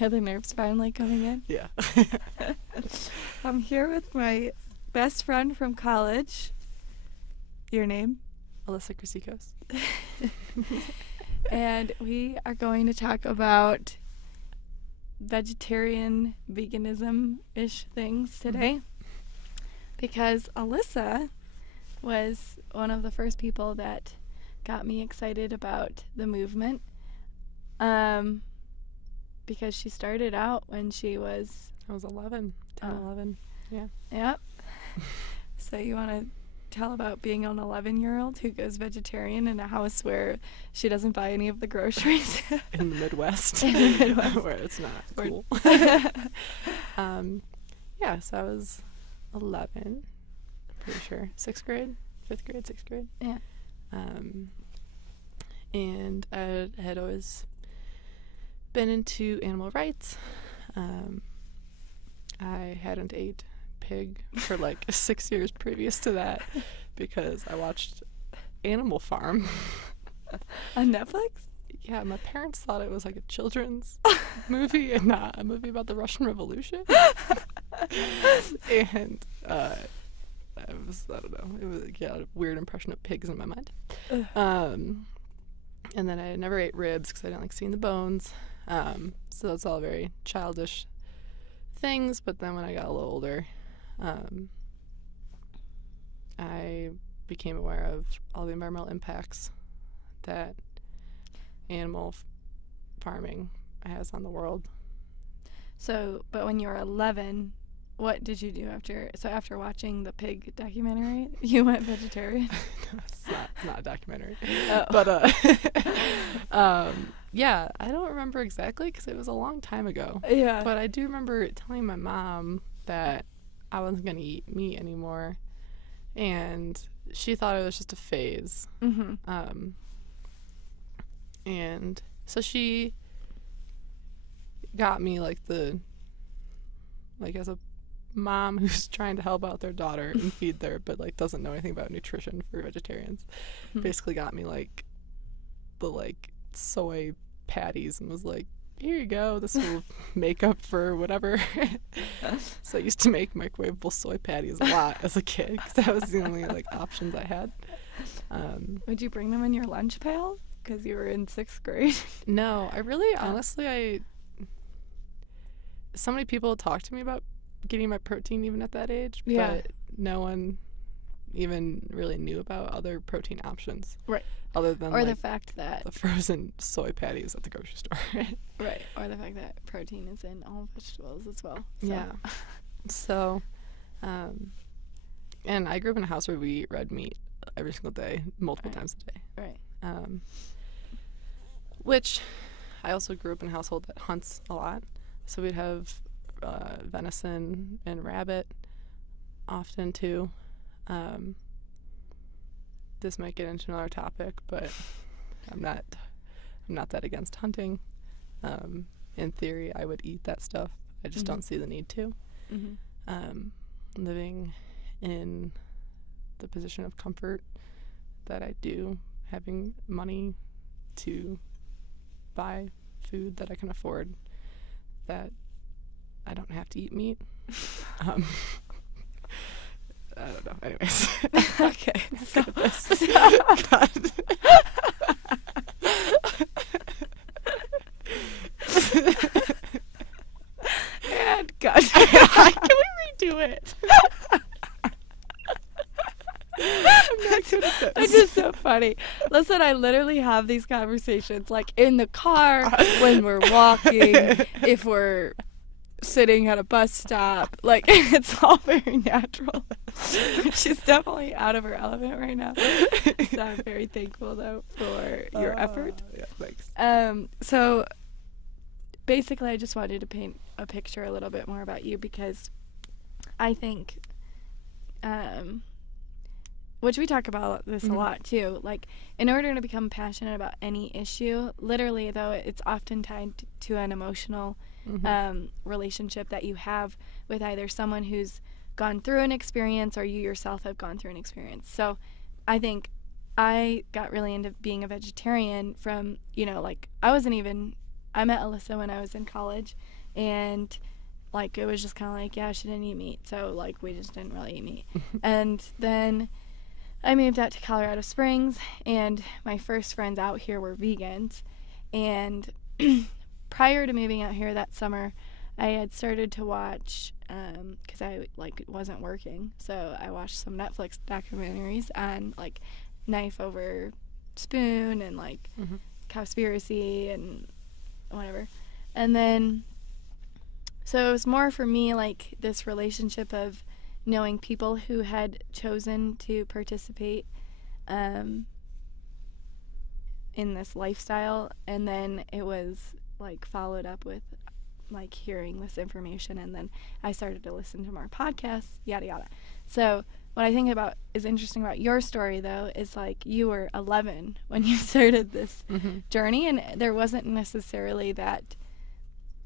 Are the nerves finally coming in? Yeah. I'm here with my best friend from college. Your name? Alissa Chrisekos. And we are going to talk about vegetarian, veganism-ish things today. Because Alissa was one of the first people that got me excited about the movement. Because she started out when she was... I was 11. 11. Yeah. Yep. So you want to tell about being an 11-year-old who goes vegetarian in a house where she doesn't buy any of the groceries? In the Midwest. In the Midwest. Where it's not cool. Yeah, so I was 11, pretty sure. 6th grade? 5th grade? 6th grade? Yeah. And I had always been into animal rights. I hadn't ate pig for like 6 years previous to that because I watched Animal Farm. On Netflix? Yeah, my parents thought it was like a children's movie and not a movie about the Russian Revolution. And I don't know, it was a weird impression of pigs in my mind. And then I never ate ribs because I didn't like seeing the bones. So that's all very childish things. But then when I got a little older, I became aware of all the environmental impacts that animal farming has on the world. So, but when you were 11, what did you do after? So after watching the pig documentary, you went vegetarian? No, it's not a documentary. Oh. But yeah, I don't remember exactly because it was a long time ago. Yeah. But I do remember telling my mom that I wasn't going to eat meat anymore, and she thought it was just a phase. Mm-hmm. And so she got me as a mom who's trying to help out their daughter and feed her, but like doesn't know anything about nutrition for vegetarians. Mm-hmm. Basically got me the soy patties and was like, here you go, this will make up for whatever. So I used to make microwavable soy patties a lot as a kid because that was the only options I had. Would you bring them in your lunch pail because you were in 6th grade? No, I really honestly so many people talk to me about getting my protein even at that age, but no one even really knew about other protein options. Right. Other than or the fact that the frozen soy patties at the grocery store. Right. Or the fact that protein is in all vegetables as well. So. Yeah. So, and I grew up in a house where we eat red meat every single day, multiple times a day. Right. Which I also grew up in a household that hunts a lot. So we'd have venison and rabbit often too. This might get into another topic, but I'm not that against hunting. In theory, I would eat that stuff. I just don't see the need to. Mm-hmm. Living in the position of comfort that I do, having money to buy food that I can afford, that I don't have to eat meat. I don't know. Anyways. Okay. So, and God. Can we redo it? I'm not good at this. It's just so funny. Listen, I literally have these conversations in the car, when we're walking, if we're sitting at a bus stop. It's all very natural. She's definitely out of her element right now. So I'm very thankful, though, for your effort. Yeah, thanks. So basically, I just wanted to paint a picture a little bit more about you because I think, which we talk about this a lot too, in order to become passionate about any issue, literally, though, it's often tied to an emotional relationship that you have with either someone who's gone through an experience or you yourself have gone through an experience. So I think I got really into being a vegetarian from, I I met Alissa when I was in college, and like it was just kind of like, yeah, she didn't eat meat, so like we just didn't really eat meat. And then I moved out to Colorado Springs, and my first friends out here were vegans. And prior to moving out here that summer, I had started to watch, because I like wasn't working, so I watched some Netflix documentaries on like knife over spoon and like Cowspiracy and whatever. And then so it was more for me like this relationship of knowing people who had chosen to participate in this lifestyle, and then it was like followed up with like hearing this information, and then I started to listen to more podcasts, yada yada. So what I think about is interesting about your story though is like you were 11 when you started this journey, and there wasn't necessarily that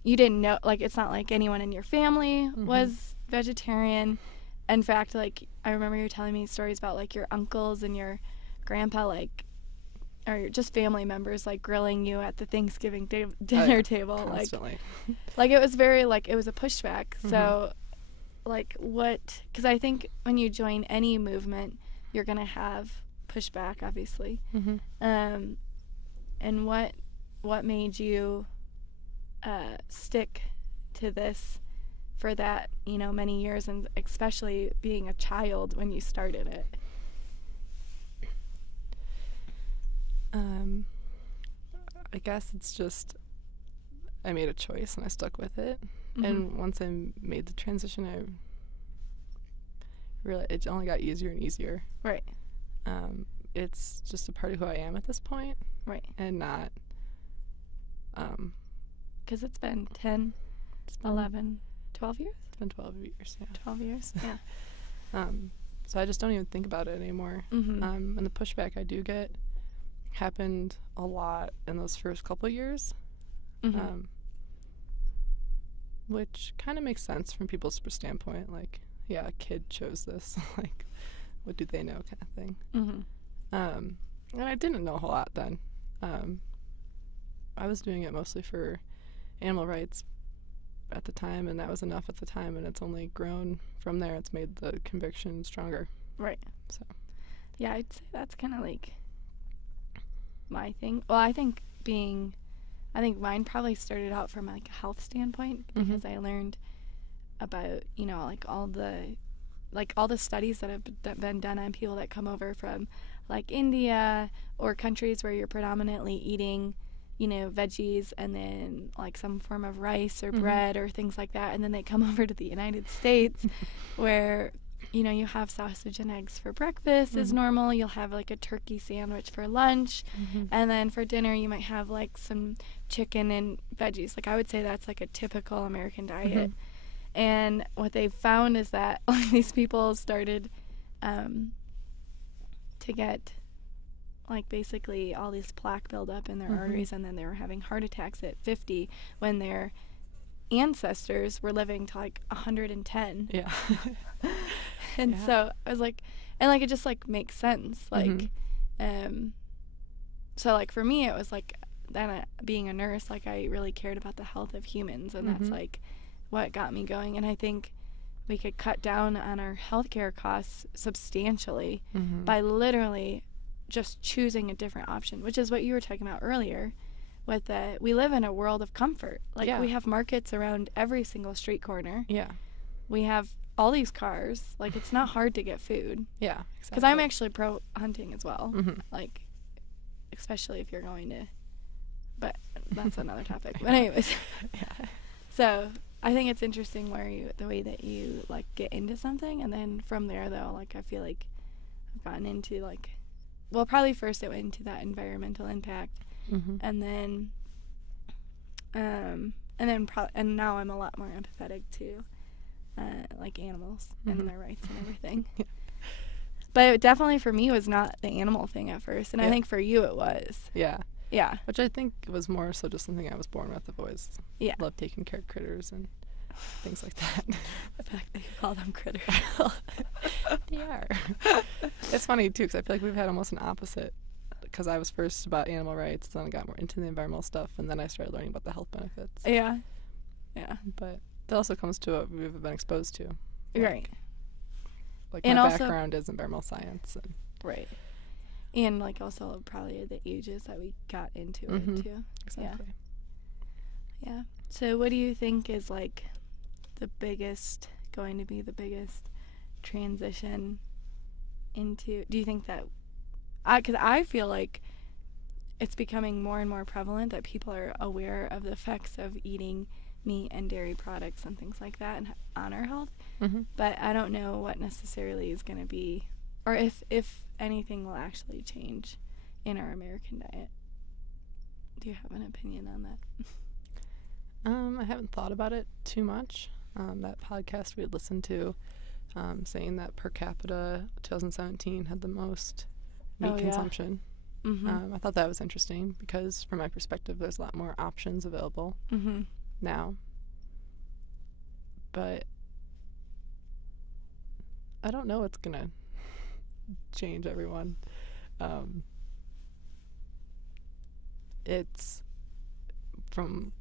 you didn't know, like it's not like anyone in your family was vegetarian. In fact, like I remember you telling me stories about like your uncles and your grandpa, like, or just family members like grilling you at the Thanksgiving dinner table, constantly. like it was very like it was a pushback. So like what, because I think when you join any movement you're gonna have pushback, obviously. And what made you stick to this for that, you know, many years, and especially being a child when you started it? I guess it's just I made a choice and I stuck with it. And once I made the transition, I realized it only got easier and easier. Right. It's just a part of who I am at this point. Right. And not because it's been 10, 11, 12 years? It's been 12 years, yeah. 12 years, yeah. So I just don't even think about it anymore. And the pushback I do get happened a lot in those first couple of years, which kind of makes sense from people's standpoint. Like, yeah, a kid chose this. Like, what do they know, kind of thing. And I didn't know a whole lot then. I was doing it mostly for animal rights at the time, and that was enough at the time, and it's only grown from there. It's made the conviction stronger. Right. So yeah, I'd say that's kind of like my thing. Well, I think mine probably started out from like a health standpoint, because I learned about, you know, like all the studies that have been done on people that come over from like India or countries where you're predominantly eating, you know, veggies and then like some form of rice or bread or things like that, and then they come over to the United States where, you know, you have sausage and eggs for breakfast is normal. You'll have like a turkey sandwich for lunch, and then for dinner you might have like some chicken and veggies. Like I would say that's like a typical American diet. And what they've found is that these people started to get like basically all this plaque buildup in their arteries, and then they were having heart attacks at 50 when their ancestors were living to like 110. Yeah. And so I was like, and like it just like makes sense, like so like for me it was like then being a nurse, like I really cared about the health of humans, and that's like what got me going. And I think we could cut down on our healthcare costs substantially by literally just choosing a different option, which is what you were talking about earlier with that we live in a world of comfort. Like we have markets around every single street corner. We have all these cars. Like it's not hard to get food. Yeah, because I'm actually pro hunting as well. Like especially if you're going to, but that's another topic. But anyways, so I think it's interesting the way that you like get into something, and then from there though, like I feel like I've gotten into like, well, probably first it went into that environmental impact, and then and now I'm a lot more empathetic to like animals and their rights and everything. But it definitely for me was not the animal thing at first, and I think for you it was. Yeah. Which I think was more so just something I was born with. I've always loved taking care of critters and things like that. The fact that you call them critters. They are. It's funny, too, because I feel like we've had almost an opposite because I was first about animal rights, then I got more into the environmental stuff, and then I started learning about the health benefits. Yeah. But that also comes to what we've been exposed to. Right. Like And my also, background is environmental science. And right. And like also probably the ages that we got into it too. Exactly. Yeah. So what do you think is like going to be the biggest transition into, do you think that, because I feel like it's becoming more and more prevalent that people are aware of the effects of eating meat and dairy products and things like that and on our health, but I don't know what necessarily is going to be, or if anything will actually change in our American diet. Do you have an opinion on that? I haven't thought about it too much. That podcast we had listened to, saying that per capita 2017 had the most meat consumption. I thought that was interesting because from my perspective there's a lot more options available now. But I don't know what's going to change everyone. It's, from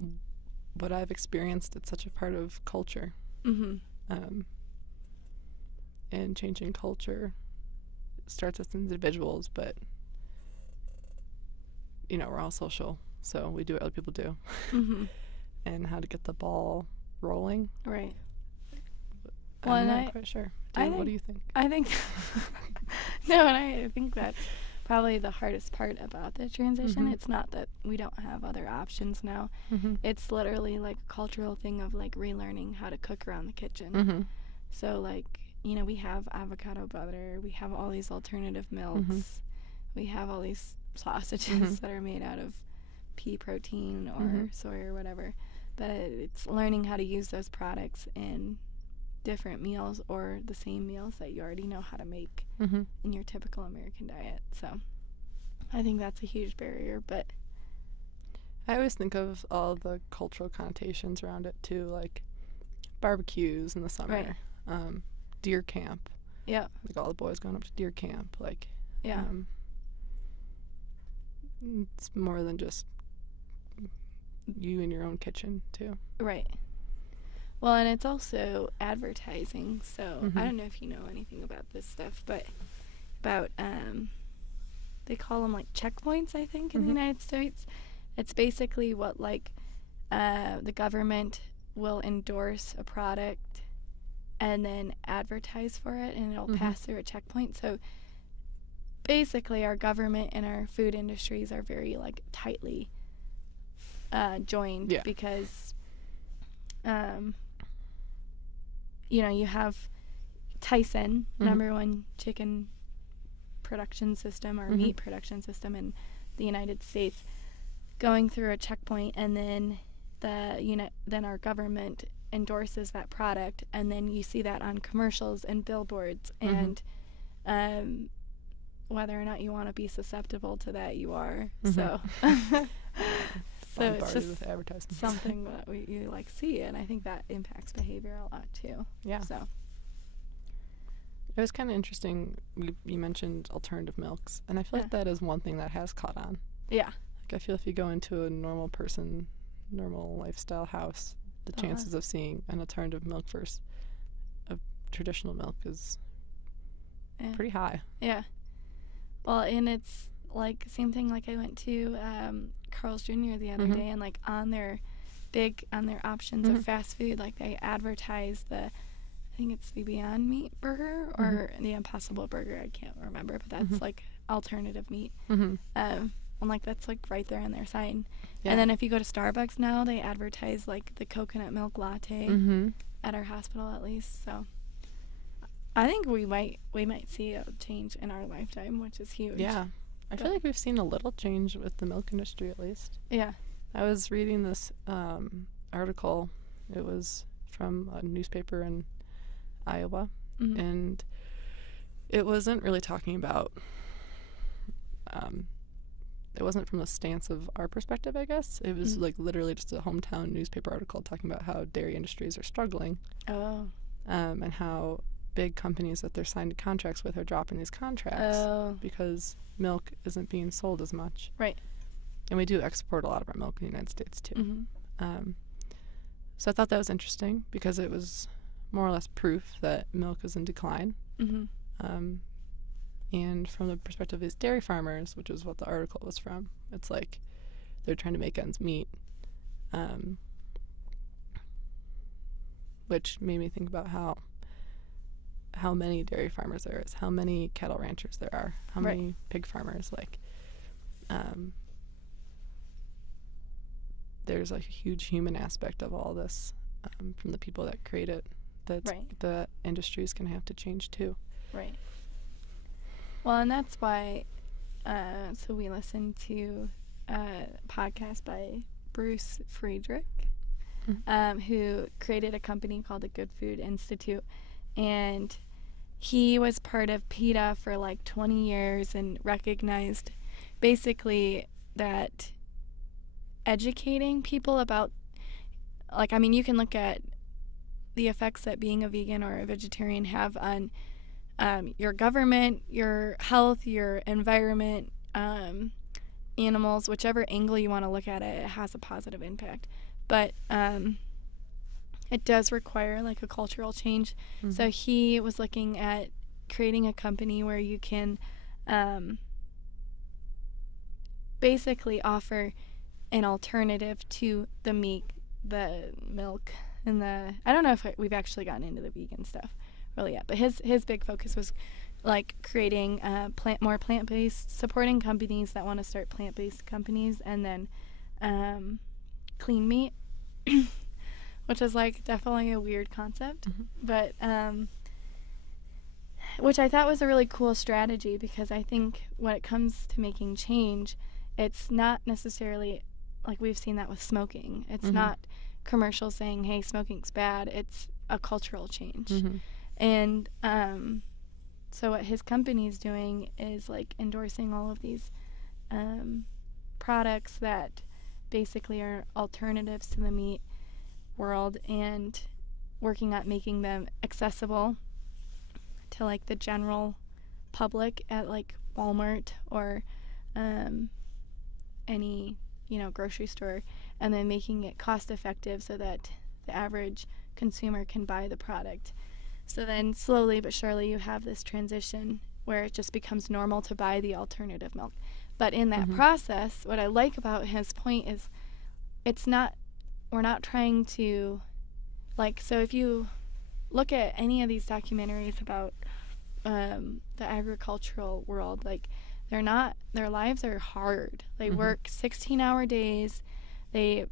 what I've experienced, it's such a part of culture. And changing culture starts with individuals, but we're all social, so we do what other people do. And how to get the ball rolling. Right. I'm not quite sure. What do you think? I think no, and I think that's probably the hardest part about the transition. It's not that we don't have other options now. It's literally like a cultural thing of like relearning how to cook around the kitchen. So like, we have avocado butter, we have all these alternative milks, we have all these sausages that are made out of pea protein or soy or whatever, but it's learning how to use those products in different meals or the same meals that you already know how to make in your typical American diet. So I think that's a huge barrier, but I always think of all the cultural connotations around it too, like barbecues in the summer, deer camp, like all the boys going up to deer camp, like it's more than just you in your own kitchen too. Right. Well, and it's also advertising. So I don't know if you know anything about this stuff, but about they call them like checkpoints, I think, in the United States. It's basically what like the government will endorse a product and then advertise for it, and it'll pass through a checkpoint. So basically our government and our food industries are very like tightly joined because you have Tyson, number one chicken production system or meat production system in the United States, going through a checkpoint, and then then our government endorses that product, and then you see that on commercials and billboards, and whether or not you want to be susceptible to that, you are. So so it's just with advertising. Something that you like see, and I think that impacts behavior a lot too. Yeah. So it was kind of interesting. You mentioned alternative milks, and I feel like that is one thing that has caught on. Yeah. Like I feel if you go into a normal lifestyle house, the chances of seeing an alternative milk versus a traditional milk is pretty high. Yeah. Well, and it's like same thing. Like I went to Carl's Jr. the other day, and like on their options of fast food, like they advertise I think it's the Beyond Meat burger or the Impossible Burger. I can't remember, but that's like alternative meat. And like that's like right there on their sign. Yeah. And then if you go to Starbucks now, they advertise like the coconut milk latte at our hospital at least. So I think we might see a change in our lifetime, which is huge. Yeah. I feel like we've seen a little change with the milk industry at least. Yeah. I was reading this article. It was from a newspaper in Iowa, and it wasn't really talking about it wasn't from the stance of our perspective, I guess. It was like literally just a hometown newspaper article talking about how dairy industries are struggling. Oh. And how big companies that they're signed contracts with are dropping these contracts because milk isn't being sold as much. Right. And we do export a lot of our milk in the United States too. So I thought that was interesting because it was more or less proof that milk is in decline. And from the perspective of these dairy farmers, which is what the article was from, it's like they're trying to make ends meet, which made me think about how many dairy farmers there is, how many cattle ranchers there are, how many pig farmers. Like, there's a huge human aspect of all this from the people that create it. That the industry is going to have to change too. Right. Well, and that's why, so we listened to a podcast by Bruce Friedrich, who created a company called the Good Food Institute, and he was part of PETA for like 20 years and recognized basically that educating people about, like, I mean, you can look at the effects that being a vegan or a vegetarian have on your government, your health, your environment, animals, whichever angle you want to look at it, it has a positive impact. But it does require like a cultural change. So he was looking at creating a company where you can basically offer an alternative to the meat, the milk, and I don't know if we've actually gotten into the vegan stuff really yet, but his big focus was like creating more plant-based, supporting companies that want to start plant-based companies, and then clean meat, which is like definitely a weird concept, but which I thought was a really cool strategy, because I think when it comes to making change, it's not necessarily like we've seen that with smoking. It's not commercials saying, hey, smoking's bad. It's a cultural change. And so what his company's doing is like endorsing all of these products that basically are alternatives to the meat world, and working at making them accessible to like the general public at like Walmart or any grocery store, and then making it cost effective so that the average consumer can buy the product. So then slowly but surely you have this transition where it just becomes normal to buy the alternative milk. But in that process, what I like about his point is we're not trying to, like, so if you look at any of these documentaries about the agricultural world, like, their lives are hard. They work 16-hour days. They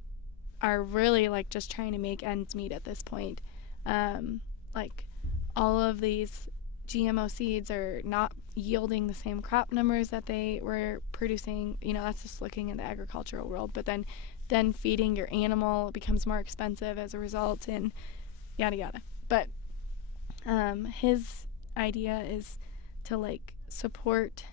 are really like just trying to make ends meet at this point. Like, all of these GMO seeds are not yielding the same crop numbers that they were producing. That's just looking in the agricultural world. But then feeding your animal becomes more expensive as a result, and yada yada. But his idea is to like support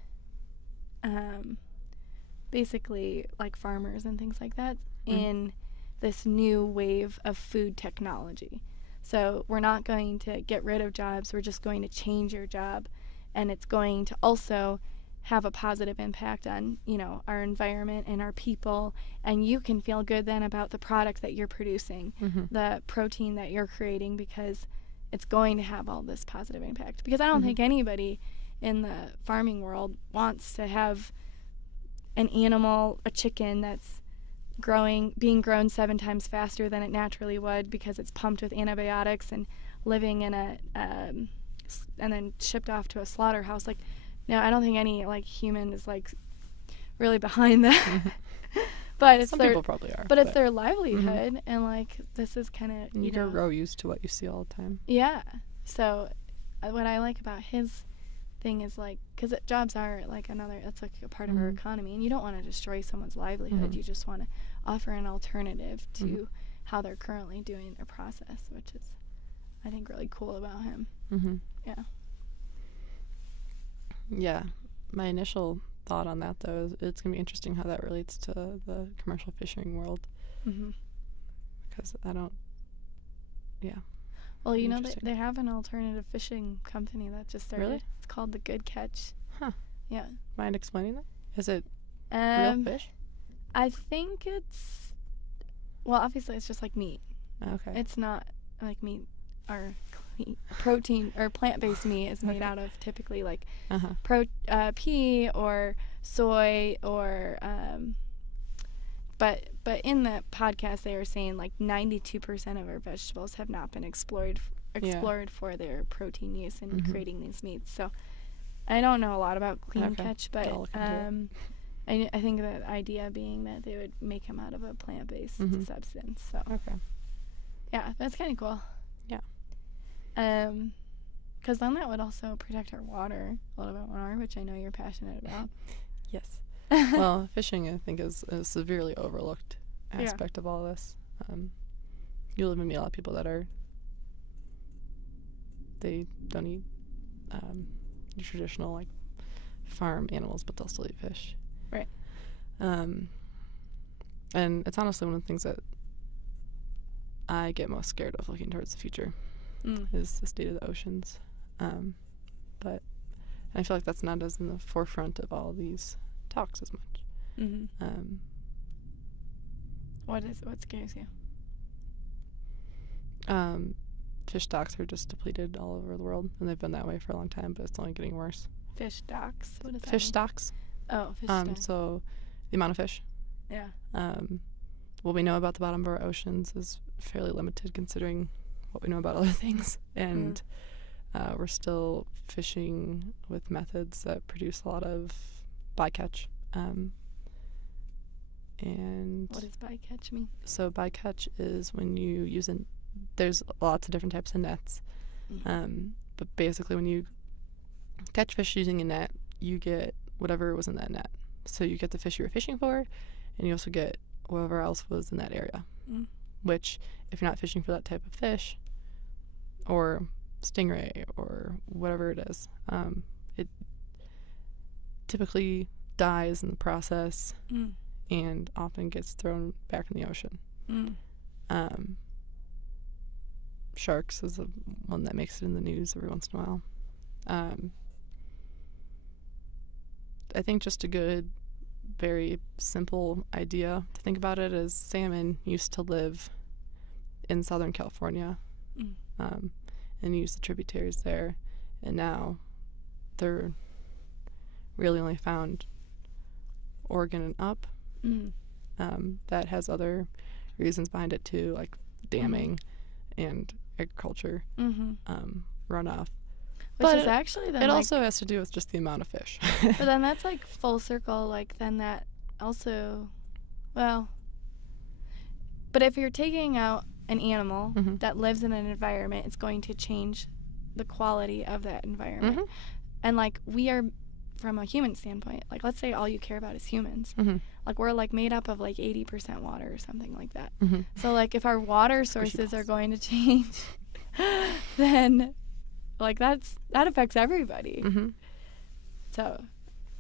basically like farmers and things like that in this new wave of food technology. So we're not going to get rid of jobs, we're just going to change your job, and it's going to also have a positive impact on, our environment and our people, and you can feel good then about the product that you're producing, the protein that you're creating, because it's going to have all this positive impact. Because I don't think anybody in the farming world wants to have an animal, a chicken that's being grown 7 times faster than it naturally would because it's pumped with antibiotics and living in and then shipped off to a slaughterhouse. Like, no, I don't think any like human is like really behind that. But it's some people probably are. But it's their livelihood, and like this is kind of you grow used to what you see all the time. Yeah. So what I like about his thing is like, because jobs are like that's like a part of our economy, and you don't want to destroy someone's livelihood. You just want to offer an alternative to how they're currently doing their process, which is, I think, really cool about him. Yeah. My initial thought on that, though, is it's going to be interesting how that relates to the commercial fishing world. Because Well, you know, they have an alternative fishing company that just started. Really? It's called the Good Catch. Huh. Yeah. Mind explaining that? Is it real fish? I think it's, well, obviously it's just like meat. Okay. It's not like meat or protein or plant-based meat is made out of typically like pea or soy or but in the podcast they were saying like 92% of our vegetables have not been explored for their protein use in creating these meats. So I don't know a lot about Clean Catch, but I think the idea being that they would make them out of a plant-based substance. So yeah, that's kind of cool. Yeah. Because then that would also protect our water a little bit more, which I know you're passionate about. Yes. Well, fishing, I think, is a severely overlooked aspect of all this. You live and meet a lot of people that they don't eat the traditional, like, farm animals, but they'll still eat fish. Right. And it's honestly one of the things that I get most scared of looking towards the future is the state of the oceans. But I feel like that's not as in the forefront of all these talks as much. What scares you? Fish stocks are just depleted all over the world, and they've been that way for a long time, but it's only getting worse. Fish stocks? What does that Fish mean? stocks. Oh, fish stocks. So the amount of fish. Yeah. What we know about the bottom of our oceans is fairly limited considering what we know about other things. And we're still fishing with methods that produce a lot of bycatch. And what does bycatch mean? So bycatch is when you use there's lots of different types of nets. But basically when you catch fish using a net, you get whatever was in that net. So you get the fish you were fishing for, and you also get whatever else was in that area. Which, if you're not fishing for that type of fish, or stingray, or whatever it is, it typically dies in the process and often gets thrown back in the ocean. Sharks is one that makes it in the news every once in a while. I think just a good, very simple idea to think about it is salmon used to live in Southern California and use the tributaries there, and now they're really only found Oregon and up. That has other reasons behind it too, like damming and agriculture runoff. Which is actually then it also has to do with just the amount of fish. But then that's like full circle, like then that also, well, but if you're taking out an animal that lives in an environment, it's going to change the quality of that environment. And like we are, from a human standpoint, like let's say all you care about is humans. Like we're like made up of like 80% water or something like that. So like if our water sources are going to change, then like that affects everybody. So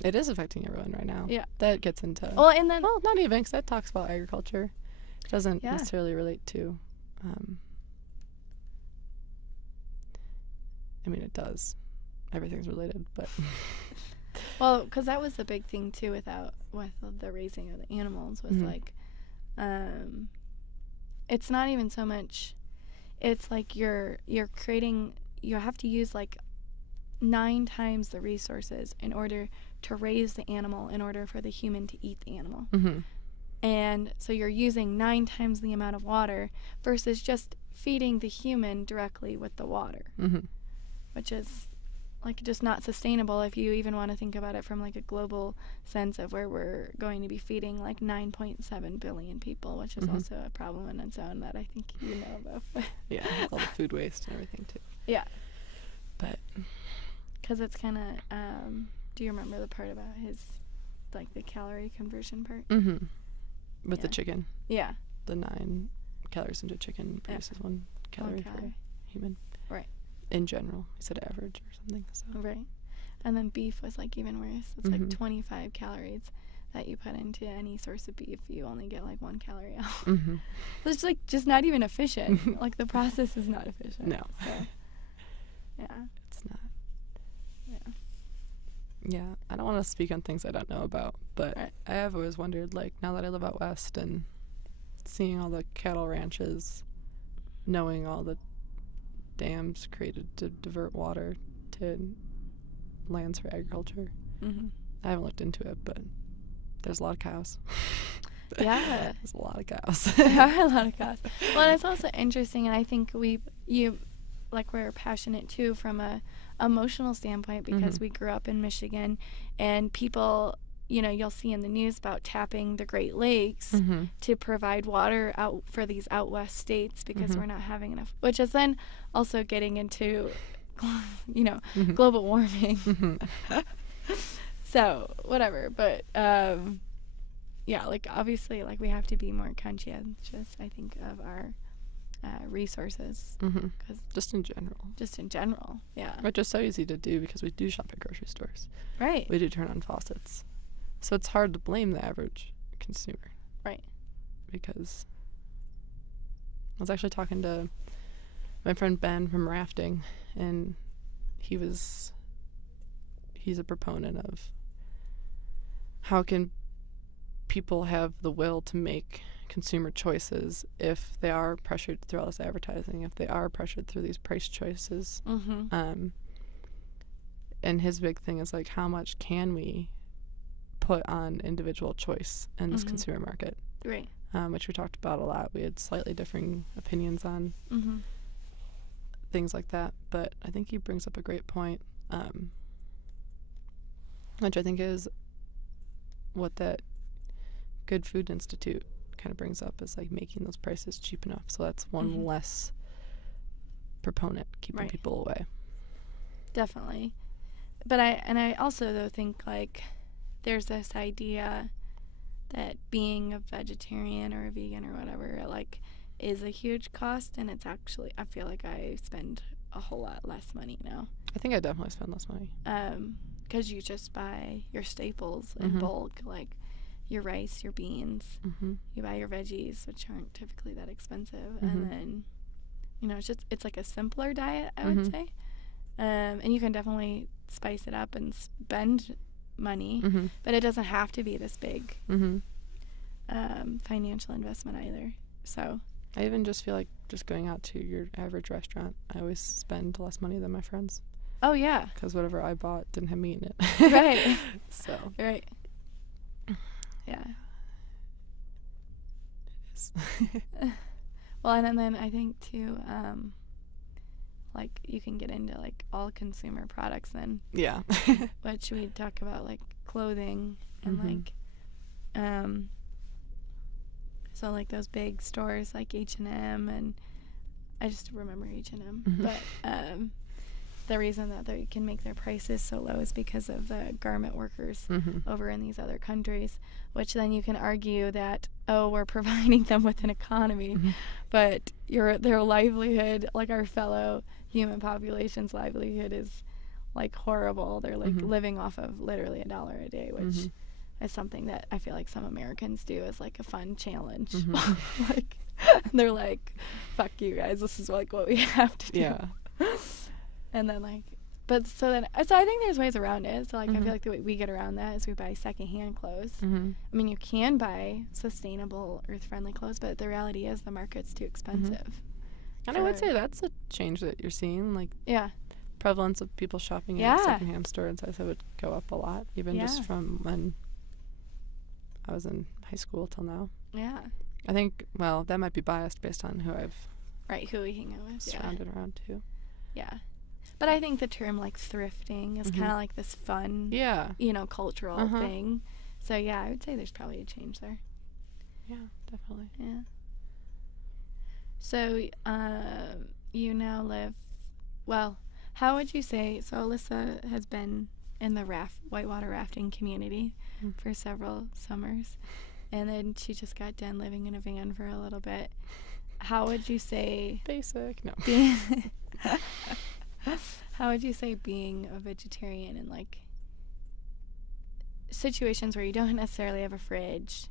it is affecting everyone right now. Yeah, that gets into and then not even, because that talks about agriculture. It doesn't necessarily relate to. I mean, it does. Everything's related, but well, because that was the big thing too with the raising of the animals was like, it's not even so much. It's like you're creating. You have to use like 9 times the resources in order to raise the animal, in order for the human to eat the animal. And so you're using 9 times the amount of water versus just feeding the human directly with the water, which is like just not sustainable if you even want to think about it from like a global sense of where we're going to be feeding like 9.7 billion people, which is also a problem in its own that I think you know about. Yeah, with all the food waste and everything too. Yeah. But because it's kind of, do you remember the part about his, like the calorie conversion part? With the chicken. Yeah. The 9 calories into chicken produces 1 calorie for a human. Right. In general, he said average or something. So. Right. And then beef was like even worse. It's like 25 calories. that you put into any source of beef, you only get like 1 calorie out. Mm-hmm. It's like just not even efficient. Like the process is not efficient. No. So, yeah. It's not. Yeah. Yeah, I don't want to speak on things I don't know about, but Right. I have always wondered, like, now that I live out west and seeing all the cattle ranches, knowing all the dams created to divert water to lands for agriculture. Mm-hmm. I haven't looked into it, but there's a lot of cows. Yeah. There's a lot of cows. There are a lot of cows. Well, and it's also interesting, and I think we're passionate too from a emotional standpoint, because we grew up in Michigan, and people, you'll see in the news about tapping the Great Lakes to provide water out for these out west states because we're not having enough, which is then also getting into, global warming. So whatever, but yeah, like obviously, like we have to be more conscientious, I think, of our resources, because Just in general. Yeah, Which is so easy to do because we do shop at grocery stores. right, We do turn on faucets. So it's hard to blame the average consumer. right. Because I was actually talking to my friend Ben from rafting, and he's a proponent of how can people have the will to make consumer choices if they are pressured through all this advertising, if they are pressured through these price choices. And his big thing is like, how much can we put on individual choice in this consumer market? Right. Which we talked about a lot. We had slightly differing opinions on things like that, but I think he brings up a great point, which I think is what that Good Food Institute kind of brings up, is like making those prices cheap enough. So that's one less proponent keeping people away. Definitely. But I also though think like there's this idea that being a vegetarian or a vegan or whatever, like, is a huge cost, and it's actually, I feel like I spend a whole lot less money now. I think I definitely spend less money. Because you just buy your staples in bulk, like your rice, your beans. You buy your veggies, which aren't typically that expensive, and then, it's like a simpler diet, I would say. And you can definitely spice it up and spend money, but it doesn't have to be this big financial investment either. So I even just feel like just going out to your average restaurant, I always spend less money than my friends. Oh yeah, because whatever I bought didn't have meat in it. Right. So Right. Yeah. It is. Well, and then I think too, like you can get into like all consumer products then. Yeah. Which we talk about, like clothing and like, so like those big stores like H&M, and I just remember H&M, but the reason that they can make their prices so low is because of the garment workers over in these other countries, which then you can argue that, oh, we're providing them with an economy, but their livelihood, like our fellow human population's livelihood, is like horrible. They're like living off of literally $1 a day, which is something that I feel like some Americans do as like a fun challenge. Like they're like, fuck you guys, this is like what we have to do. Yeah. And then like, so I think there's ways around it. So like I feel like the way we get around that is we buy secondhand clothes. I mean, you can buy sustainable, earth-friendly clothes, but the reality is the market's too expensive. And I would say that's a change that you're seeing, like prevalence of people shopping at secondhand stores. I would go up a lot, even just from when I was in high school till now. Yeah. I think, well, that might be biased based on who I've who we hang out with, surrounded around too. Yeah. But I think the term like thrifting is kind of like this fun, cultural thing. So yeah, I would say there's probably a change there. Yeah, definitely. Yeah. So you now live, well, how would you say, so Alissa has been in the whitewater rafting community for several summers, and then she just got done living in a van for a little bit. How would you say basic? No. How would you say being a vegetarian and like situations where you don't necessarily have a fridge.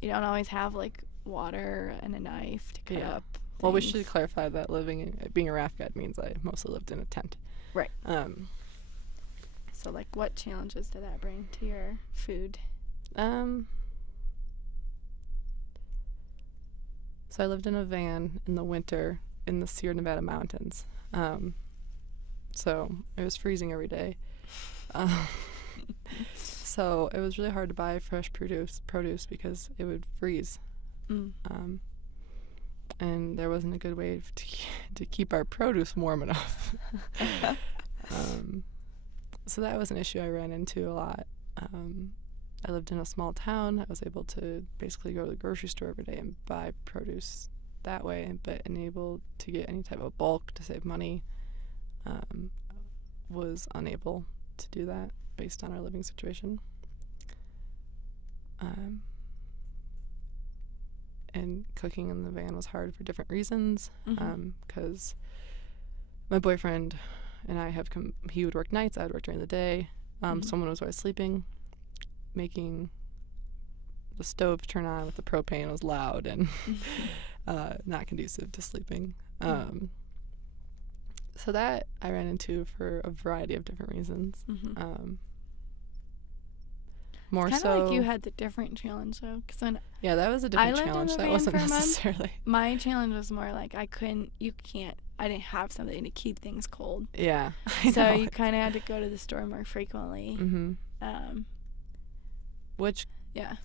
You don't always have like water and a knife to cut up things. Well, we should clarify that being a raft guide means I mostly lived in a tent. Right. So like, what challenges did that bring to your food? So I lived in a van in the winter in the Sierra Nevada mountains. So it was freezing every day. So it was really hard to buy fresh produce because it would freeze. And there wasn't a good way to keep our produce warm enough. So that was an issue I ran into a lot. I lived in a small town. I was able to basically go to the grocery store every day and buy produce that way, but unable to get any type of bulk to save money. Was unable to do that based on our living situation. And cooking in the van was hard for different reasons, because my boyfriend and I he would work nights, I would work during the day. Someone was always sleeping. Making the stove turn on with the propane was loud and not conducive to sleeping. So that I ran into for a variety of different reasons. More it's so, kind of like you had the different challenge though, because when that was a different challenge. That wasn't necessarily. My challenge was more like I didn't have something to keep things cold. Yeah. So you kind of had to go to the store more frequently. Which, yeah,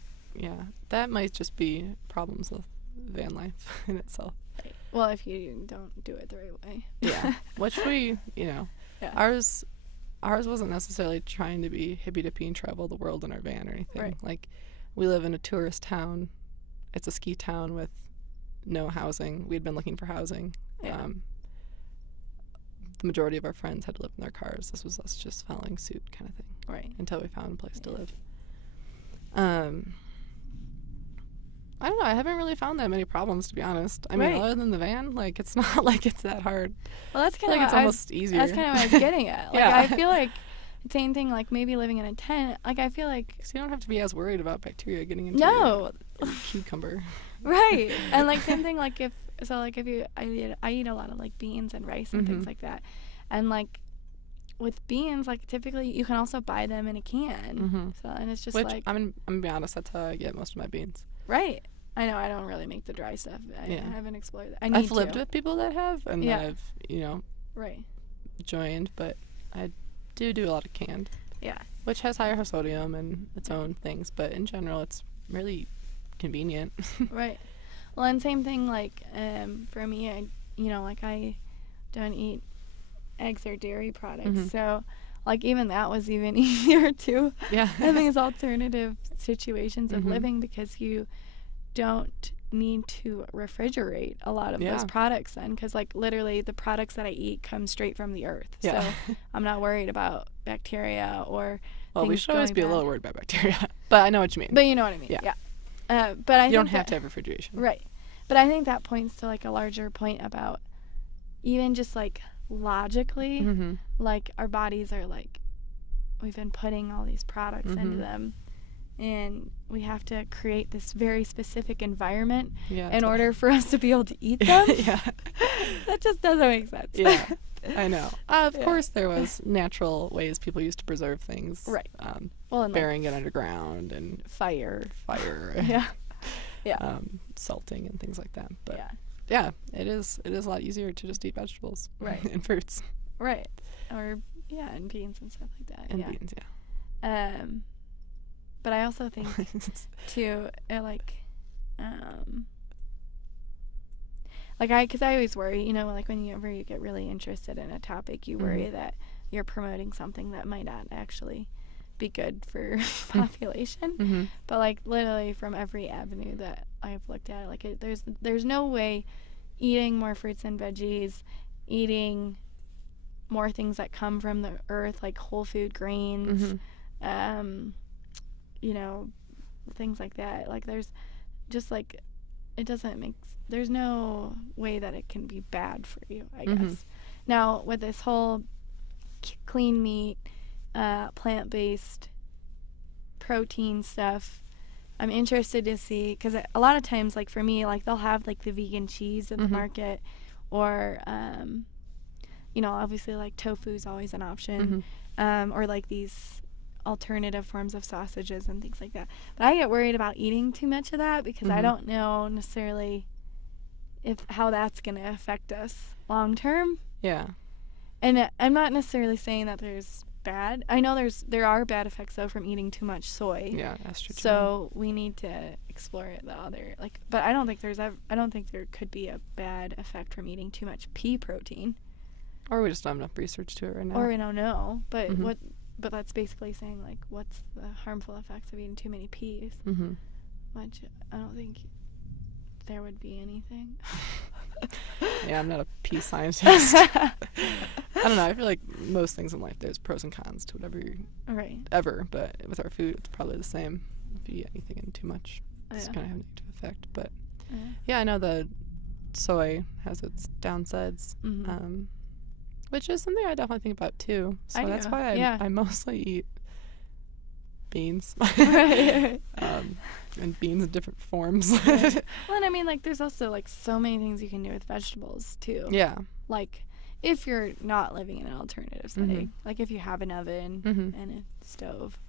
that might just be problems with van life in itself. Right. Well, if you don't do it the right way. Yeah. Which we, ours wasn't necessarily trying to be hippy-dippy and travel the world in our van or anything. Right. Like, we live in a tourist town. It's a ski town with no housing. We'd been looking for housing. Yeah. The majority of our friends had to live in their cars. This was us just following suit kind of thing. Right. Until we found a place to live. I don't know. I haven't really found that many problems, to be honest. I mean, other than the van, like, it's not like it's that hard. Well, that's kind of it's almost easier. That's kind of what I was getting at. Like, I feel like same thing. Like maybe living in a tent. Like I feel like so you don't have to be as worried about bacteria getting into your cucumber. Right. And like same thing. Like I eat a lot of like beans and rice and things like that, and like. With beans, like typically you can also buy them in a can. So and it's just like I'm gonna be honest, that's how I get most of my beans. Right. I know I don't really make the dry stuff. I haven't explored that. I've lived with people that have, and that I've right joined, but I do a lot of canned. Yeah. Which has higher sodium and its own things, but in general it's really convenient. Right. Well, and same thing like for me, I don't eat eggs or dairy products, so like even that was even easier too. Having these alternative situations of living, because you don't need to refrigerate a lot of those products then, because like literally the products that I eat come straight from the earth, so I'm not worried about bacteria or we should always be a little worried about bacteria, but I know what you mean. But you know what I mean. But I you don't have to have refrigeration, right? But I think that points to like a larger point about even just like logically, like our bodies are like, we've been putting all these products into them, and we have to create this very specific environment in order for us to be able to eat them. That just doesn't make sense. I know. Of course there was natural ways people used to preserve things, right? And burying it underground and fire salting and things like that, but it is a lot easier to just eat vegetables, right? And fruits, right? Or and beans and stuff like that. And beans, but I also think too, because I always worry, like whenever you get really interested in a topic, you worry that you're promoting something that might not actually be good for population. But like literally from every avenue that I've looked at, like there's no way eating more fruits and veggies, eating more things that come from the earth, like whole food grains, things like that. Like there's just like there's no way that it can be bad for you, I guess. Now with this whole clean meat, plant-based protein stuff, I'm interested to see, because a lot of times, like for me, like they'll have like the vegan cheese at the market, or you know, obviously like tofu is always an option, or like these alternative forms of sausages and things like that. But I get worried about eating too much of that, because I don't know necessarily how that's going to affect us long term. Yeah. And I'm not necessarily saying that there's bad. I know there are bad effects though from eating too much soy. Yeah, estrogen. So we need to explore it the other, like, but I don't think there could be a bad effect from eating too much pea protein. Or we just don't have enough research to it right now. Or we don't know. But but that's basically saying, like, what's the harmful effects of eating too many peas? Which I don't think there would be anything. Yeah, I'm not a pea scientist. I don't know. I feel like most things in life, there's pros and cons to whatever ever. But with our food, it's probably the same. If you eat anything in too much, it's going to have a negative effect. But yeah, I know the soy has its downsides, which is something I definitely think about too. So that's why I mostly eat beans. And beans in different forms. Well, and I mean, like, there's also, like, so many things you can do with vegetables, too. Yeah. Like, if you're not living in an alternative setting. Like, if you have an oven and a stove.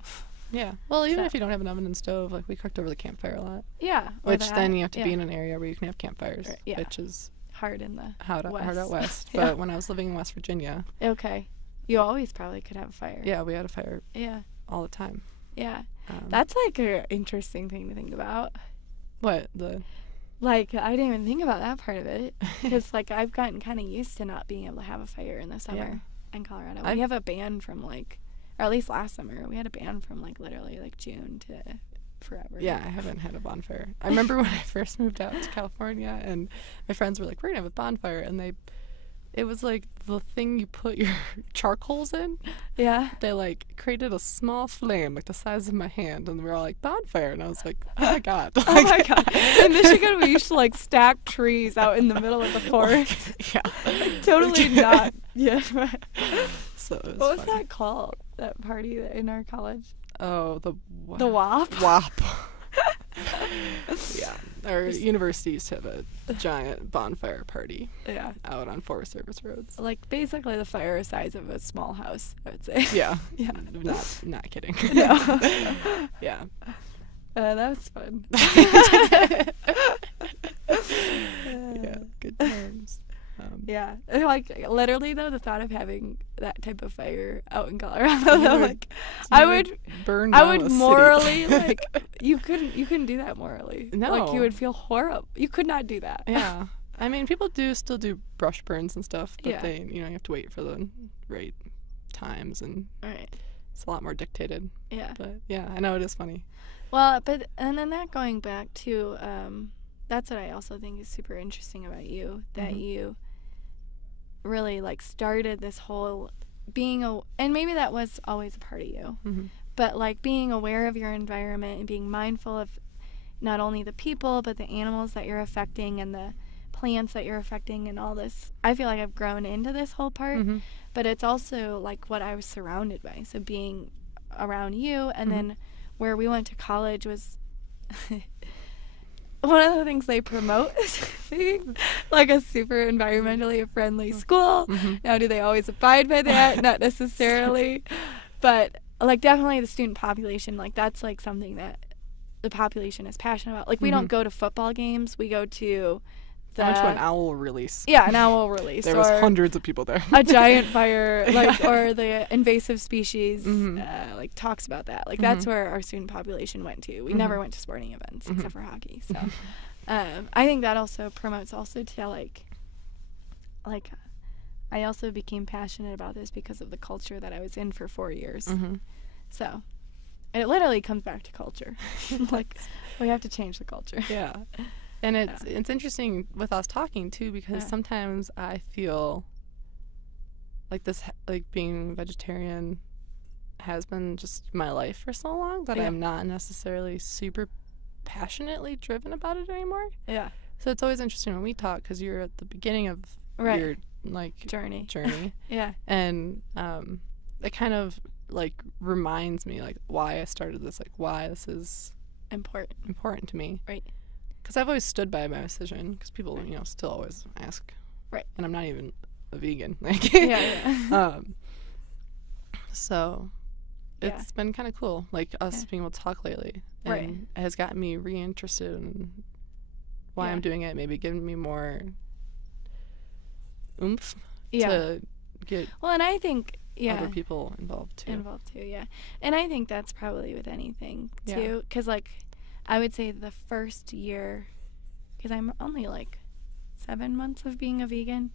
Yeah. Well, even if you don't have an oven and stove, like, we cooked over the campfire a lot. Yeah. Which then you have to be in an area where you can have campfires, which is hard in the hard out west. Yeah. But when I was living in West Virginia. Okay. You always probably could have a fire. Yeah, we had a fire. Yeah. All the time. Yeah. That's, like, an interesting thing to think about. What? Like, I didn't even think about that part of it. Because, like, I've gotten kind of used to not being able to have a fire in the summer in Colorado. We have a ban from, like, or at least last summer, we had a ban from, like, literally, like, June to forever. Yeah, I haven't had a bonfire. I remember when I first moved out to California, and my friends were like, we're going to have a bonfire. And it was like the thing you put your charcoals in. Yeah. They like created a small flame like the size of my hand, and we were all like, bonfire. And I was like, oh my god. Oh my god. In Michigan, we used to like stack trees out in the middle of the forest. Yeah. Totally not. Yeah. So it was what was funny. that called? That party in our college? Oh, the WAP. WAP. Yeah. Our university used to have a giant bonfire party. Yeah. Out on Forest Service roads. Like basically the fire size of a small house, I would say. Yeah. Yeah. Not kidding. No. Yeah. That was fun. Yeah. Good times. Yeah. And, like literally though, the thought of having that type of fire out in Colorado, like I would burn. I would morally like you couldn't do that morally. No. Like you would feel horrible. You could not do that. Yeah. I mean, people still do brush burns and stuff, but Yeah. you have to wait for the right times, and Right. it's a lot more dictated. Yeah. But yeah, I know it is funny. Well, and then that going back to that's what I also think is super interesting about you, that you really like started this whole and maybe that was always a part of you, but like being aware of your environment and being mindful of not only the people but the animals that you're affecting and the plants that you're affecting and all this. I feel like I've grown into this whole part, but it's also like what I was surrounded by. So being around you, and then where we went to college was one of the things they promote is being like a super environmentally friendly school. Now, do they always abide by that? Not necessarily. But, like, definitely the student population, like, that's, like, something that the population is passionate about. Like, we don't go to football games. We go to I went to an owl release. Yeah, an owl release. There was hundreds of people there. A giant fire, like, or the invasive species, like, talks about that. Like, that's where our student population went to. We never went to sporting events except for hockey. So, I think that also promotes also to, like, I also became passionate about this because of the culture that I was in for 4 years. So, it literally comes back to culture. Like, we have to change the culture. Yeah. And it's interesting with us talking too, because sometimes I feel like this, like being vegetarian has been just my life for so long that I'm not necessarily super passionately driven about it anymore. Yeah. So it's always interesting when we talk, because you're at the beginning of your like journey. Yeah. And it kind of like reminds me like why I started this, like why this is important to me. Right. Because I've always stood by my decision, because people, you know, still always ask. Right. And I'm not even a vegan. Like, yeah. So it's been kind of cool, like us being able to talk lately. And it has gotten me reinterested in why I'm doing it, maybe giving me more oomph to get and I think other people involved too. And I think that's probably with anything too, because like I would say the first year, because I'm only like 7 months of being a vegan,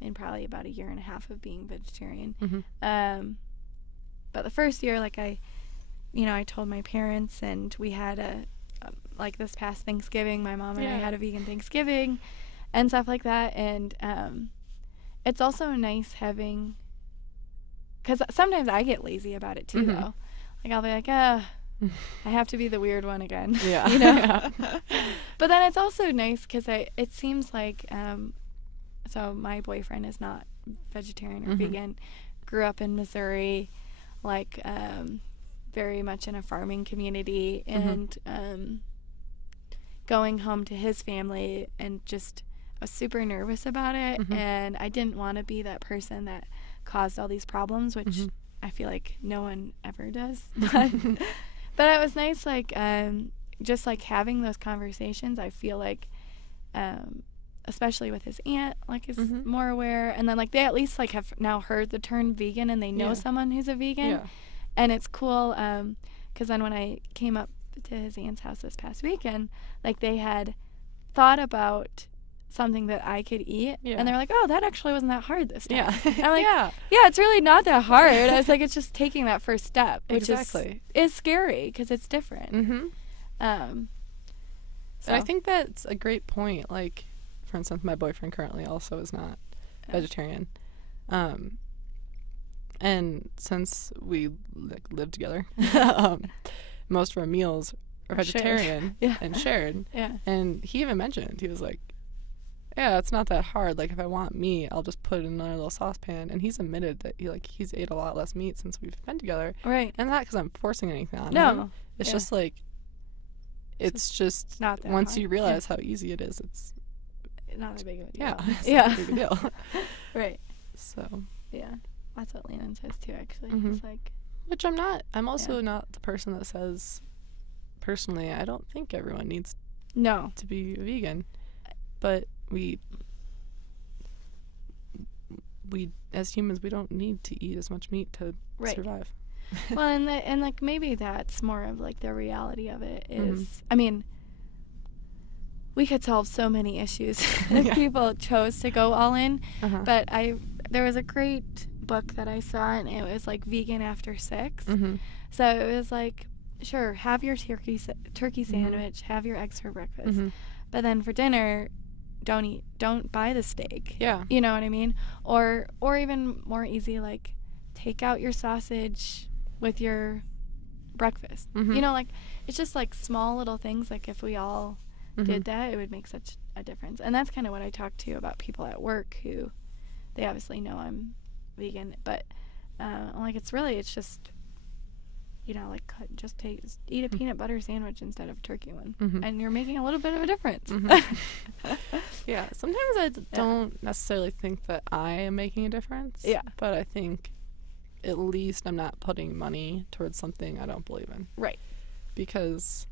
and probably about a year and a half of being vegetarian. But the first year, like I told my parents, and we had like this past Thanksgiving, my mom and I had a vegan Thanksgiving and stuff like that. And it's also nice having, because sometimes I get lazy about it too, though. Like I'll be like, I have to be the weird one again. Yeah. You know? But then it's also nice because it seems like, so my boyfriend is not vegetarian or vegan, grew up in Missouri, like very much in a farming community, and going home to his family, and just was super nervous about it, and I didn't want to be that person that caused all these problems, which I feel like no one ever does. But it was nice, like just like having those conversations. I feel like especially with his aunt, like is more aware, and then like they at least like have now heard the term vegan, and they know someone who's a vegan, and it's cool because then when I came up to his aunt's house this past weekend, like they had thought about something that I could eat, and they're like, oh, that actually wasn't that hard this time. And I'm like, yeah, it's really not that hard. I was like, it's just taking that first step, which is scary because it's different. So I think that's a great point. Like, for instance, my boyfriend currently also is not vegetarian, and since we live together, most of our meals are vegetarian and shared. And he even mentioned, he was like, yeah, it's not that hard. Like, if I want meat, I'll just put it in another little saucepan. And he's admitted that he's ate a lot less meat since we've been together. Right. And not because I'm forcing anything on him. It's just like, it's just not that once hard. you realize how easy it is, it's not that big of a deal. It's not a big deal. Right. So. Yeah. That's what Landon says too, actually. He's like, which I'm not. I'm also not the person that says, personally, I don't think everyone needs to be vegan. But we as humans, we don't need to eat as much meat to survive. Well, and like maybe that's more of like the reality of it is, I mean, we could solve so many issues if people chose to go all in. But there was a great book that I saw, and it was like vegan after 6. So it was like, sure, have your turkey sandwich, have your eggs for breakfast, but then for dinner, don't buy the steak. You know what I mean? Or even more easy, like take out your sausage with your breakfast. You know, like it's just like small little things. Like if we all did that, it would make such a difference. And that's kind of what I talk to about people at work who they obviously know I'm vegan, but like it's just, you know, like just eat a peanut butter sandwich instead of a turkey one, and you're making a little bit of a difference. Yeah, sometimes I don't necessarily think that I am making a difference. But I think at least I'm not putting money towards something I don't believe in. Right. Because,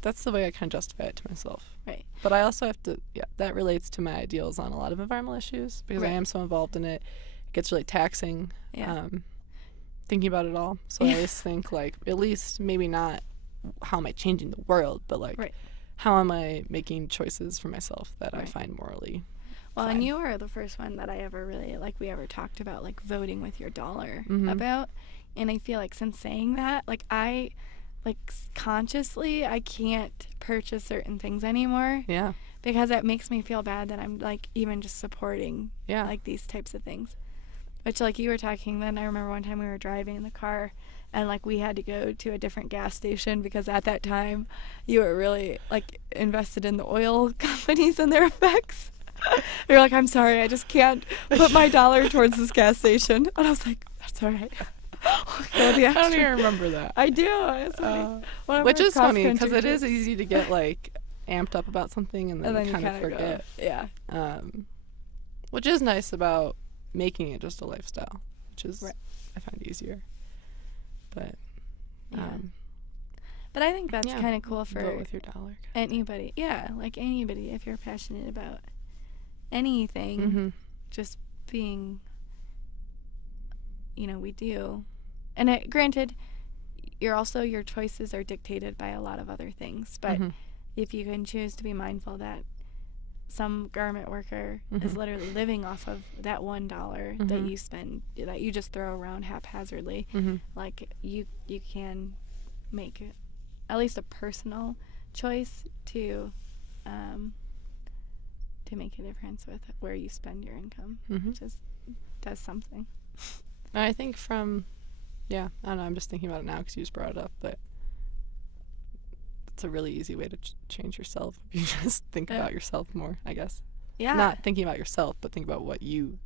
that's the way I kind of justify it to myself. Right. But I also have to, that relates to my ideals on a lot of environmental issues, because I am so involved in it. It gets really taxing. Thinking about it all. So I always think, like, at least maybe not how am I changing the world, but like how am I making choices for myself that I find morally fine. And you were the first one that I ever really, like, we ever talked about, like, voting with your dollar about. And I feel like since saying that, like, I, like, consciously, I can't purchase certain things anymore. Because it makes me feel bad that I'm, like, even just supporting, like, these types of things. Which, like, you were talking then, I remember one time we were driving in the car, and, like, we had to go to a different gas station because at that time you were really, like, invested in the oil companies and their effects. You're like, I'm sorry, I just can't put my dollar towards this gas station. And I was like, That's all right. I don't even remember that. I do. It's funny. Which is funny because it is easy to get like amped up about something and then kind of forget. Yeah. Which is nice about making it just a lifestyle, which is I find easier. But but I think that's kind of cool for vote with your dollar. Anybody. Yeah, like anybody, if you're passionate about anything, just being, we do. And granted, your choices are dictated by a lot of other things, but if you can choose to be mindful that some garment worker is literally living off of that $1 that you spend, that you just throw around haphazardly, like you can make at least a personal choice to make a difference with where you spend your income, which does something. I think I don't know, I'm just thinking about it now because you just brought it up, but it's a really easy way to change yourself if you just think about yourself more, I guess. Yeah. Not thinking about yourself, but think about what you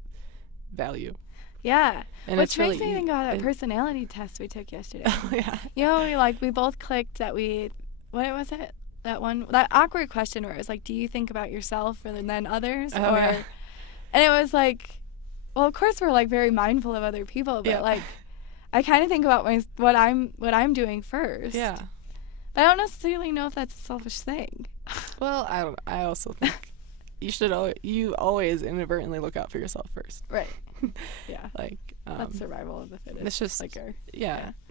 value. Yeah. And which makes me think about that personality test we took yesterday. Oh, yeah. We both clicked that what was it? That awkward question where it was like, do you think about yourself rather than others? Oh, yeah. And it was like, well, of course we're like very mindful of other people, but like, I kind of think about what I'm doing first. Yeah. But I don't necessarily know if that's a selfish thing. Well, I also think you always inadvertently look out for yourself first. Right. Yeah. Like that's survival of the fittest. It's just like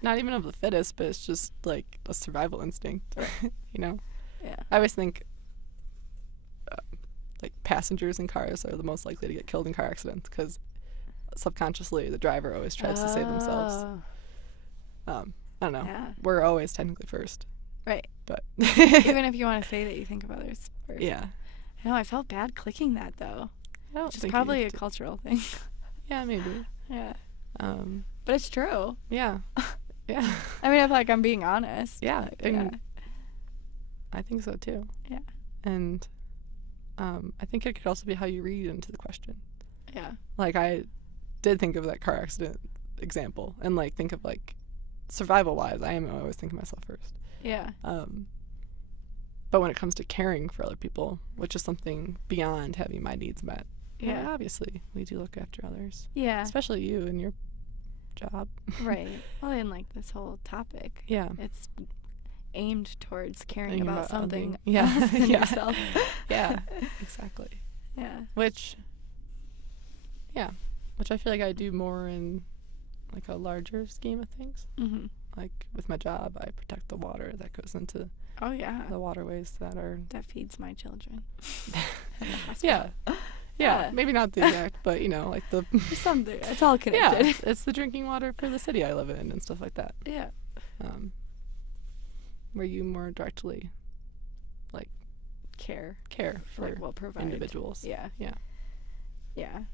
not even of the fittest, but it's just like a survival instinct. Right. Yeah. I always think like passengers in cars are the most likely to get killed in car accidents because subconsciously the driver always tries to save themselves. I don't know. Yeah. We're always technically first. Right. But even if you want to say that you think of others first. Yeah. I know, I felt bad clicking that though. Which is probably a cultural thing. Yeah, maybe. Yeah. But it's true. Yeah. Yeah. I mean, if I'm being honest. Yeah. I think so too. Yeah. And I think it could also be how you read into the question. Yeah. Like I did think of that car accident example and like think of like survival wise, I am always thinking myself first. Yeah. But when it comes to caring for other people, which is something beyond having my needs met, obviously we do look after others. Yeah. Especially you and your job. Right. Well, and like this whole topic. Yeah. It's aimed towards caring about something else than yourself. Yeah. Exactly. Yeah. Which I feel like I do more in like a larger scheme of things. Mm-hmm. Like with my job, I protect the water that goes into the waterways that feeds my children. Yeah, maybe not the exact, but like the something. It's all connected. Yeah, it's the drinking water for the city I live in and stuff like that. Yeah. Where you more directly like care for like, will provide individuals. Yeah. Yeah. Yeah.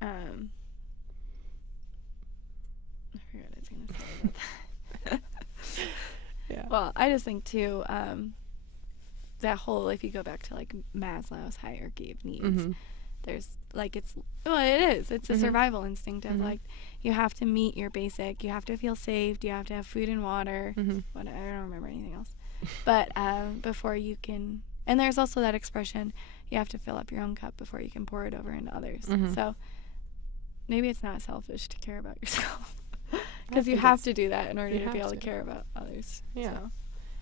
I forgot what I was gonna say about that. Yeah. Well, I just think too, that whole, if you go back to like Maslow's hierarchy of needs, there's like it is. It's a survival instinct of like you have to meet your basic, you have to feel safe, you have to have food and water. I don't remember anything else. But before you can, and there's also that expression, you have to fill up your own cup before you can pour it over into others. So maybe it's not selfish to care about yourself. Because you have to do that in order to be able to care about others. Yeah. So.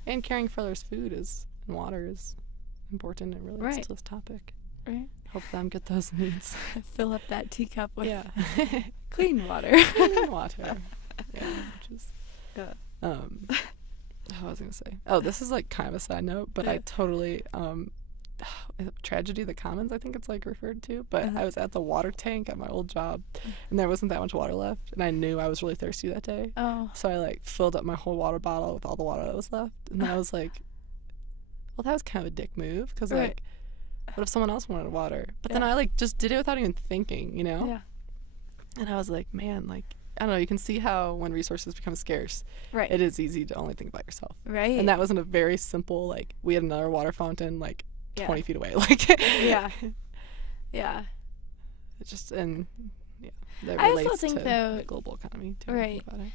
And caring for others' food and water is important and relates to this topic. Right. Help them get those needs. Fill up that teacup with clean water. Clean water. Yeah. Which is, what was I going to say? Oh, this is like kind of a side note, but I totally, tragedy of the commons, I think it's like referred to, but I was at the water tank at my old job and there wasn't that much water left and I knew I was really thirsty that day. So I like filled up my whole water bottle with all the water that was left and then I was like, well, that was kind of a dick move because like what if someone else wanted water? But then I like just did it without even thinking, and I was like, man, like I don't know, you can see how when resources become scarce, it is easy to only think about yourself, and that wasn't a very simple like we had another water fountain like 20 feet away. Like, It just, and that I also relates think, to though, the global economy too. right. About it.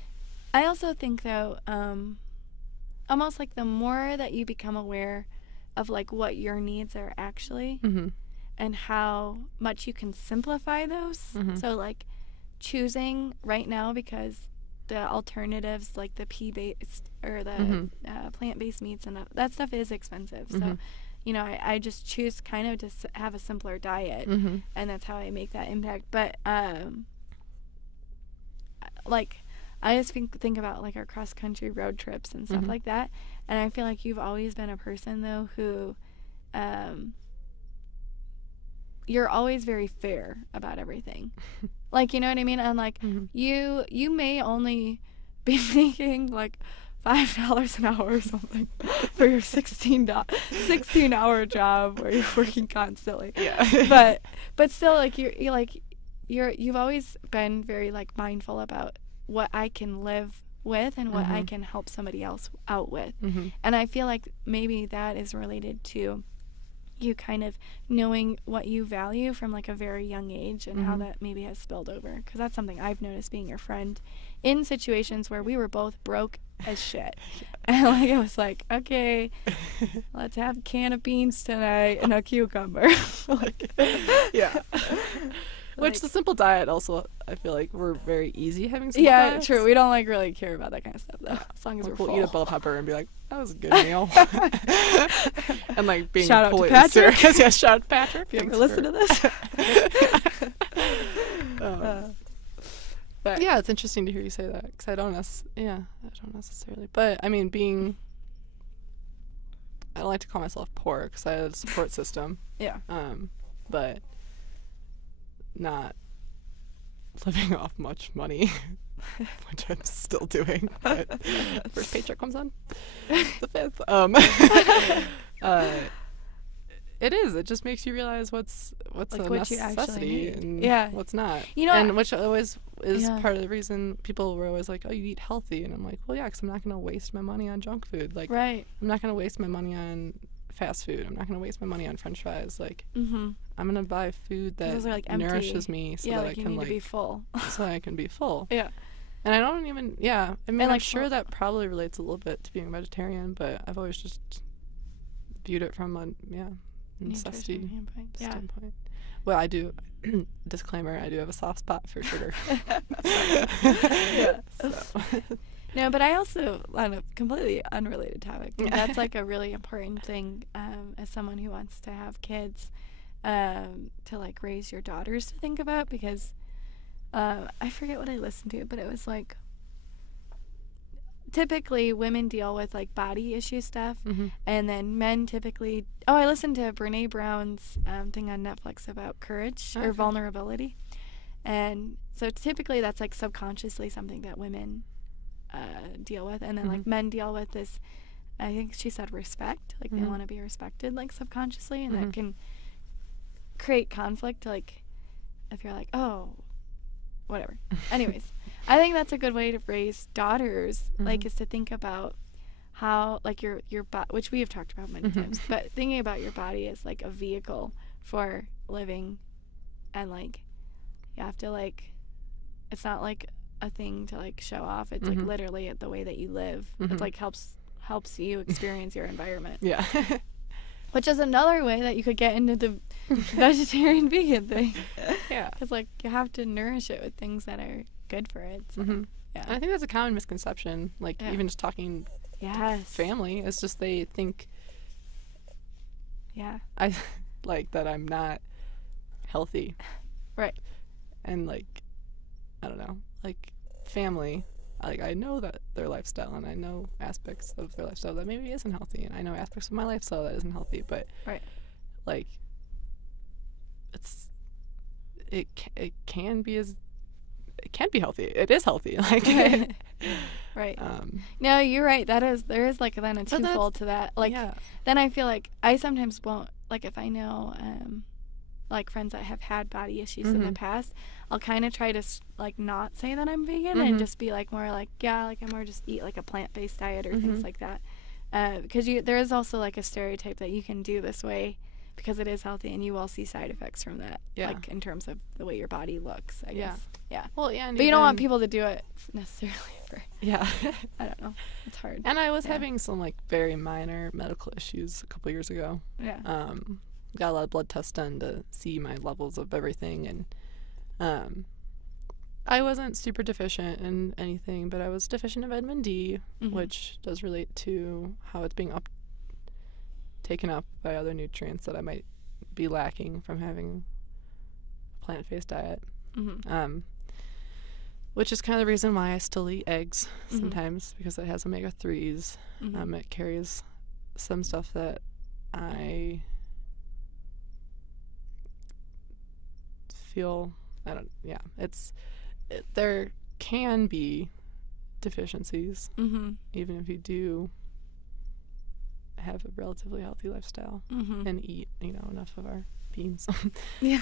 I also think, though, almost like the more that you become aware of like what your needs are actually, and how much you can simplify those. So like choosing right now, because the alternatives like the pea-based or the plant-based meats and that stuff is expensive. So, you know, I just choose kind of to have a simpler diet, and that's how I make that impact. But like I just think about like our cross-country road trips and stuff like that, and I feel like you've always been a person though who you're always very fair about everything. Like, you know what I mean? And like you may only be making like $5 an hour or something for your 16-hour job where you're working constantly. Yeah. But still, like you've always been very like mindful about what I can live with and what I can help somebody else out with. And I feel like maybe that is related to you kind of knowing what you value from like a very young age, and how that maybe has spilled over, because that's something I've noticed being your friend in situations where we were both broke as shit. And like it was like, okay, let's have a can of beans tonight and a cucumber. Like, yeah. Which the simple diet also, I feel like we're very easy having simple diets. True. We don't like really care about that kind of stuff though. As long as we're full. We'll eat a bell pepper and be like, that was a good meal. And like being shout out to completely Patrick. serious. Yeah, shout out to Patrick. If you ever listen to this. But yeah, it's interesting to hear you say that, because I don't necessarily. But I mean, I don't like to call myself poor because I had a support system. Yeah. But not living off much money, which I'm still doing. But first paycheck comes on the 5th. It just makes you realize what's like a necessity and what's not. You know, and which always is part of the reason people were always like, oh, you eat healthy. And I'm like, well, yeah, because I'm not going to waste my money on junk food. Like, I'm not going to waste my money on fast food. I'm not going to waste my money on French fries. Like, I'm going to buy food that like nourishes me so that I can like be full. So I can be full. Yeah. And I don't even, I mean, I'm sure that probably relates a little bit to being a vegetarian, but I've always just viewed it from a, necessity standpoint. Well, I do, disclaimer, I do have a soft spot for sugar. No, but I also, on a completely unrelated topic, that's like a really important thing as someone who wants to have kids, to like raise your daughters to think about, because I forget what I listened to, but it was like typically women deal with like body issue stuff, and then men typically I listened to Brene Brown's thing on Netflix about courage or vulnerability, and so typically that's like subconsciously something that women deal with, and then like men deal with this, I think she said, respect, like they want to be respected like subconsciously, and that can create conflict, like if you're like, oh, whatever. Anyways, I think that's a good way to raise daughters, like, is to think about how, like, your which we have talked about many times, but thinking about your body as, like, a vehicle for living, and, like, you have to, like, it's not, like, a thing to, like, show off. It's, like, literally the way that you live. It's, like, helps you experience your environment. Yeah. Which is another way that you could get into the vegetarian vegan thing. Yeah. Because, like, you have to nourish it with things that are good for it. So, yeah. And I think that's a common misconception. Like, even just talking family, it's just they think I like that I'm not healthy. Right. And, like, I don't know. Like, family, like, I know that their lifestyle, and I know aspects of their lifestyle that maybe isn't healthy, and I know aspects of my lifestyle that isn't healthy, but like, it can be healthy. It is healthy. Like, right. No, you're right. There is like then a twofold to that. Like, then I feel like I sometimes won't, like, if I know like friends that have had body issues in the past, I'll kind of try to like not say that I'm vegan and just be like more like, like I more just eat like a plant-based diet or things like that, because there is also like a stereotype that you can do this way because it is healthy, and you will see side effects from that, like in terms of the way your body looks, I guess. Yeah. Well, yeah. But you don't want people to do it necessarily for. Yeah. I don't know. It's hard. And I was having some like very minor medical issues a couple years ago. Yeah. Got a lot of blood tests done to see my levels of everything, and I wasn't super deficient in anything, but I was deficient in vitamin D, which does relate to how it's being taken up by other nutrients that I might be lacking from having a plant-based diet. Which is kind of the reason why I still eat eggs sometimes, because it has omega-3s. It carries some stuff that I feel, there can be deficiencies, even if you do have a relatively healthy lifestyle and eat, enough of our beans. Yeah.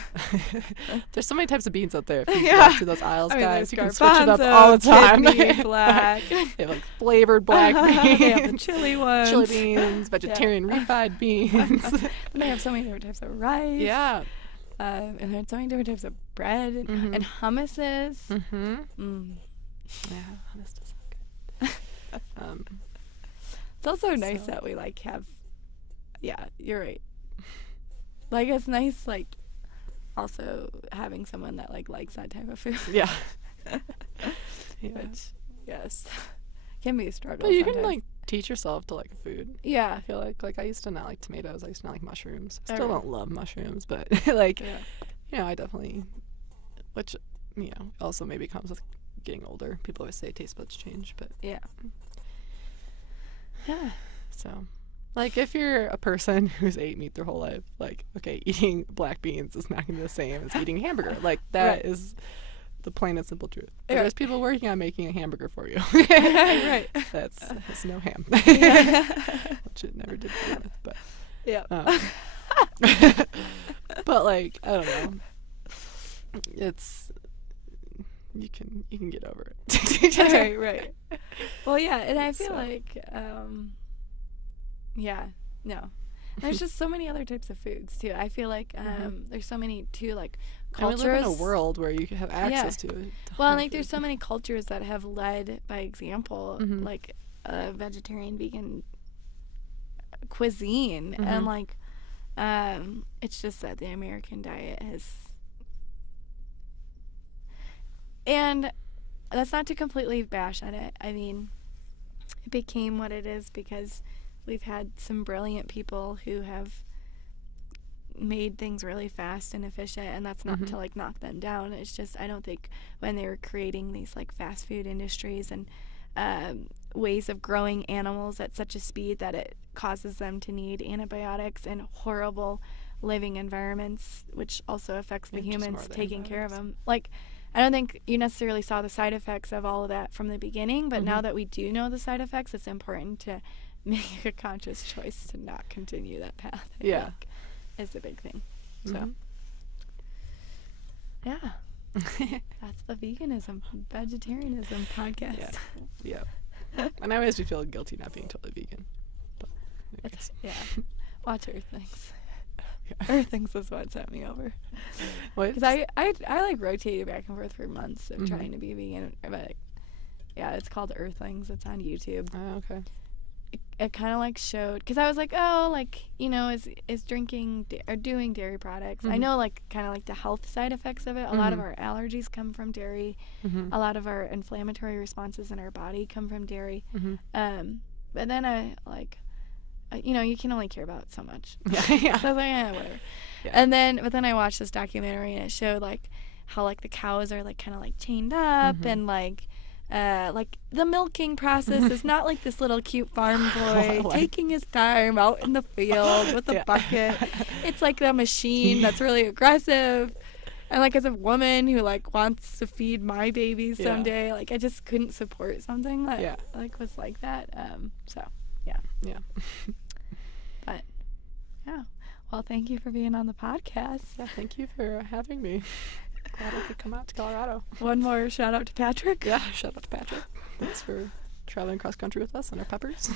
There's so many types of beans out there. If you go through those aisles, guys, you can switch it up garbanzo, all the time. kidney, black. They have like flavored black beans. They have the chili ones. Chili beans, vegetarian refried beans. And they have so many different types of rice. Yeah. And there's so many different types of bread and hummuses. Yeah, hummus does sound good. It's also nice that we like have. Yeah, you're right. Like, it's nice, like, also having someone that like likes that type of food. Yeah. Which, yes, can be a struggle. But you sometimes. can like teach yourself to like food. Yeah. I feel like I used to not like tomatoes. I used to not like mushrooms. I still don't love mushrooms, but like, I definitely, which, also maybe comes with getting older. People always say taste buds change, but yeah. So, like, if you're a person who's ate meat their whole life, like, okay, eating black beans is not going to be the same as eating hamburger. Like, that is the plain and simple truth. But there's people working on making a hamburger for you. Right. That's no ham. Which it never did begin with, but. Yeah. But, like, I don't know. It's. You can get over it. Right. Well, yeah, and I feel like, there's just so many other types of foods too. I feel like there's so many too, like cultures. And we live in a world where you can have access to it. Well, like there's so many cultures that have led by example, like vegetarian, vegan cuisine, and like it's just that the American diet has. And that's not to completely bash on it. I mean, it became what it is because we've had some brilliant people who have made things really fast and efficient, and that's not to like knock them down. It's just I don't think when they were creating these like fast food industries and ways of growing animals at such a speed that it causes them to need antibiotics and horrible living environments, which also affects the humans taking care of them. Like, I don't think you necessarily saw the side effects of all of that from the beginning, but now that we do know the side effects, it's important to make a conscious choice to not continue that path. I think is the big thing. So, that's the veganism, vegetarianism podcast. Yeah. And I always do feel guilty not being totally vegan. But Watch Earthlings. Earthlings is what sent me over. What? Because I like rotated back and forth for months of trying to be vegan, but it's called Earthlings. It's on YouTube. Oh, okay. It kind of like showed, because I was like, oh, like, is drinking or doing dairy products. I know like kind of like the health side effects of it. A lot of our allergies come from dairy. A lot of our inflammatory responses in our body come from dairy. But then I like. You can only care about so much. So I was like, whatever. Yeah. But then I watched this documentary and it showed like how like the cows are like kind of like chained up and like the milking process is not like this little cute farm boy taking his time out in the field with a bucket. It's like a machine that's really aggressive. And like as a woman who like wants to feed my babies someday, like I just couldn't support something that like was like that. Yeah. But well, thank you for being on the podcast. Yeah, thank you for having me. Glad I could come out to Colorado. One more shout out to Patrick. Yeah, shout out to Patrick. Thanks for traveling cross country with us and our peppers.